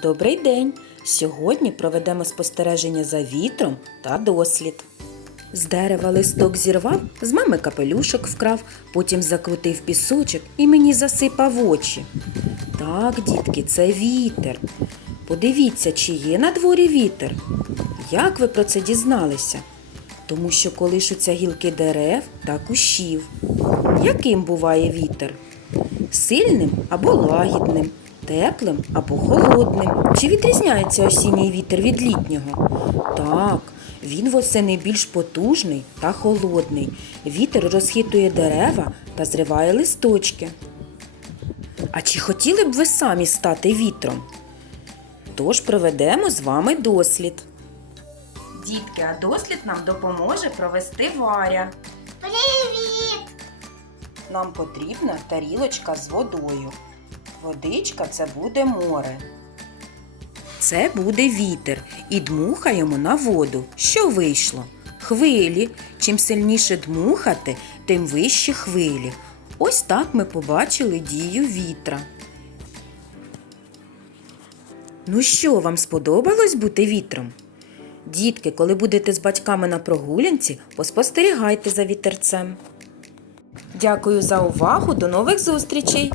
Добрий день! Сьогодні проведемо спостереження за вітром та дослід. З дерева листок зірвав, з мами капелюшок вкрав, потім закрутив пісочок і мені засипав очі. Так, дітки, це вітер. Подивіться, чи є на дворі вітер. Як ви про це дізналися? Тому що колишуться гілки дерев та кущів. Яким буває вітер? Сильним або лагідним, теплим або холодним. Чи відрізняється осінній вітер від літнього? Так, він восени більш потужний та холодний. Вітер розхитує дерева та зриває листочки. А чи хотіли б ви самі стати вітром? Тож проведемо з вами дослід. Дітки, а дослід нам допоможе провести Варя. Привіт! Нам потрібна тарілочка з водою. Водичка це буде море. Це буде вітер і дмухаємо на воду. Що вийшло? Хвилі. Чим сильніше дмухати, тим вищі хвилі. Ось так ми побачили дію вітра. Ну що, вам сподобалось бути вітром? Дітки, коли будете з батьками на прогулянці, поспостерігайте за вітерцем. Дякую за увагу. До нових зустрічей!